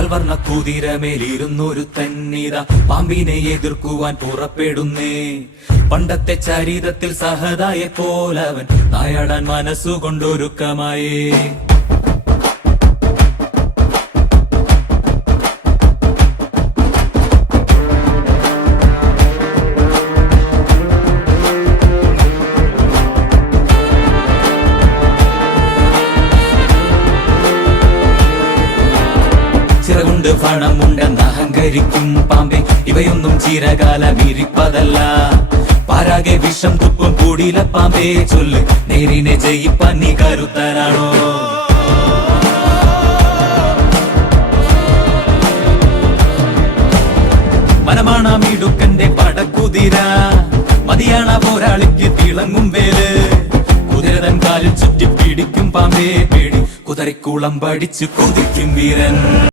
പാൽവർണ്ണ കുതിരമേലിരുന്നൊരു തന്നിത പാമ്പിനെ എതിർക്കുവാൻ പുറപ്പെടുന്നേ. പണ്ടത്തെ ചരിതത്തിൽ സഹതായെ പോലവൻ നായാടാൻ മനസ്സുകൊണ്ടൊരുക്കമായേ. ചിറകുണ്ട് പണമുണ്ടെന്ന് അഹങ്കരിക്കും പാമ്പെ, ഇവയൊന്നും ചിരകാലം ഇരിപ്പതല്ല. പാരാകെ വിഷം തുപ്പും കൂടില പാമ്പേ, ചൊല്ല് നേരിനെ ജയിപ്പാൻ നീ കരുത്തനാണോ? മനമാണമിടുക്കന്റെ പടക്കുതിര, മതിയാണ പോരാളിക്ക് തിളങ്ങും വേല്. കുതിരതൻ കാലിൽ ചുറ്റി പിടിക്കും പാമ്പേ പേടി, കുതിരക്കുളം പഠിച്ചു കൊതിക്കും വീരൻ.